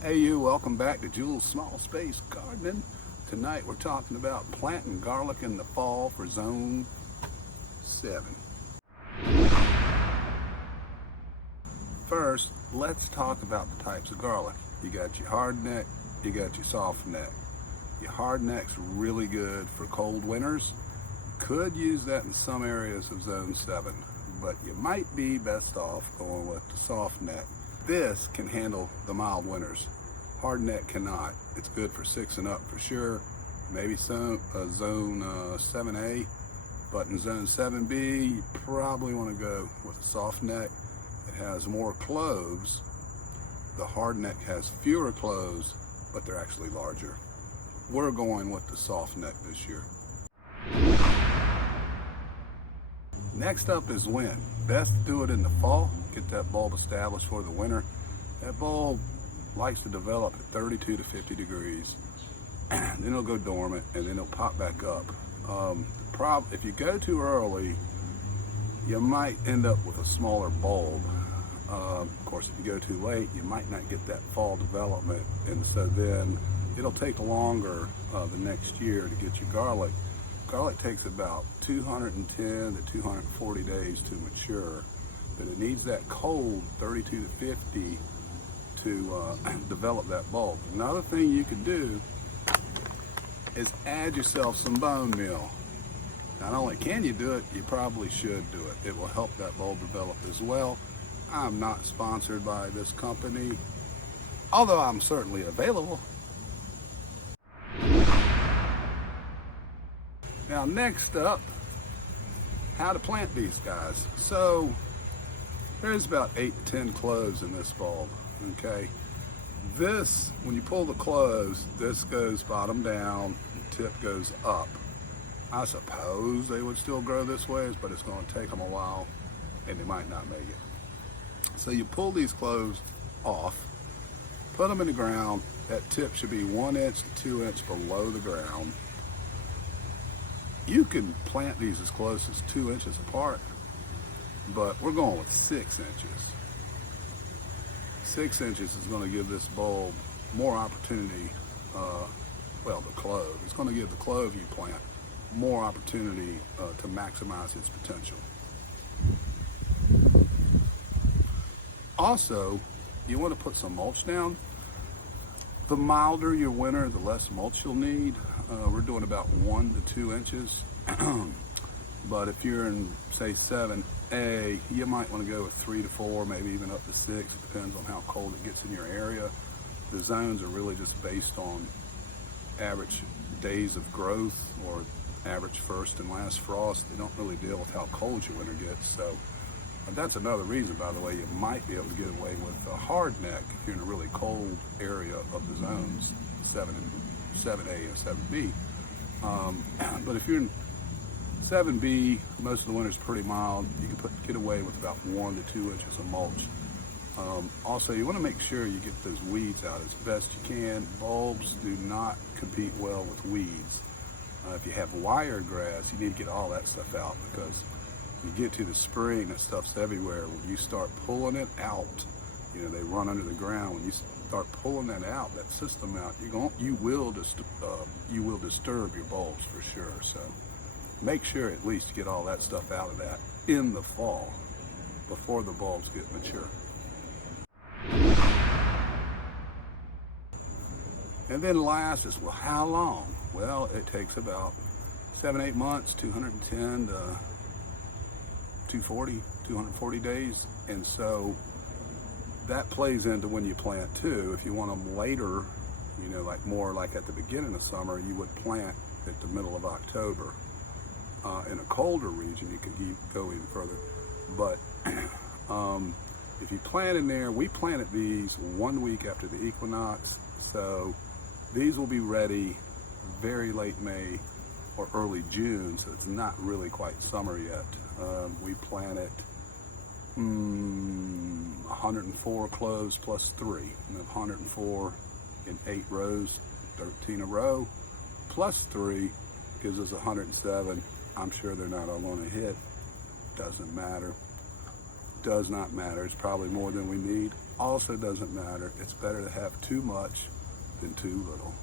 Hey you, welcome back to Jules Small Space Gardening. Tonight we're talking about planting garlic in the fall for zone 7. First, let's talk about the types of garlic. You got your hardneck, you got your softneck. Your hardneck's really good for cold winters. You could use that in some areas of zone 7, but you might be best off going with the softneck. This can handle the mild winters. Hardneck cannot. It's good for 6 and up for sure. Maybe some zone 7A, but in zone 7B, you probably want to go with a softneck. It has more cloves. The hardneck has fewer cloves, but they're actually larger. We're going with the softneck this year. Next up is when. Best to do it in the fall. Get that bulb established for the winter. That bulb likes to develop at 32 to 50 degrees. Then it'll go dormant and then it'll pop back up. If you go too early, you might end up with a smaller bulb. Of course, if you go too late, you might not get that fall development, and so then it'll take longer the next year to get your garlic. Garlic takes about 210 to 240 days to mature, but it needs that cold 32 to 50 to develop that bulb. Another thing you can do is add yourself some bone meal. Not only can you do it, you probably should do it. It will help that bulb develop as well. I'm not sponsored by this company, although I'm certainly available. Now next up, how to plant these guys. So there's about 8 to 10 cloves in this bulb, okay? This, when you pull the cloves, this goes bottom down, the tip goes up. I suppose they would still grow this way, but it's going to take them a while and they might not make it. So you pull these cloves off, put them in the ground. That tip should be 1 inch to 2 inches below the ground. You can plant these as close as 2 inches apart, but we're going with 6 inches. 6 inches is going to give this bulb more opportunity, well, the clove. It's going to give the clove you plant more opportunity to maximize its potential. Also, you want to put some mulch down. The milder your winter, the less mulch you'll need. We're doing about 1 to 2 inches. But if you're in, say, 7A, you might want to go with 3 to 4, maybe even up to 6. It depends on how cold it gets in your area. The zones are really just based on average days of growth or average first and last frost. They don't really deal with how cold your winter gets. So that's another reason, by the way, you might be able to get away with a hardneck if you're in a really cold area of the zones, 7A and 7B. But if you're in 7B, most of the winter's pretty mild. You can get away with about 1 to 2 inches of mulch. Also, you want to make sure you get those weeds out as best you can. Bulbs do not compete well with weeds. If you have wiregrass, you need to get all that stuff out, because you get to the spring, that stuff's everywhere. When you start pulling it out, you know, they run under the ground. When you start pulling that out, that system out, you will disturb your bulbs for sure. So make sure at least you get all that stuff out of that in the fall before the bulbs get mature. And then last is, well, how long? Well, it takes about 7-8 months, 210 to 240 days. And so that plays into when you plant too. If you want them later, you know, like more like at the beginning of summer, you would plant at the middle of October. In a colder region, you could go even further. But if you plant in there, we planted these 1 week after the equinox. So these will be ready very late May or early June, so it's not really quite summer yet. We planted 104 cloves plus 3, and 104 in 8 rows, 13 a row, plus 3 gives us 107. I'm sure they're not all going to hit. Doesn't matter. Does not matter. It's probably more than we need. also doesn't matter. It's better to have too much than too little.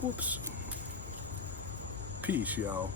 Whoops. Peace, y'all.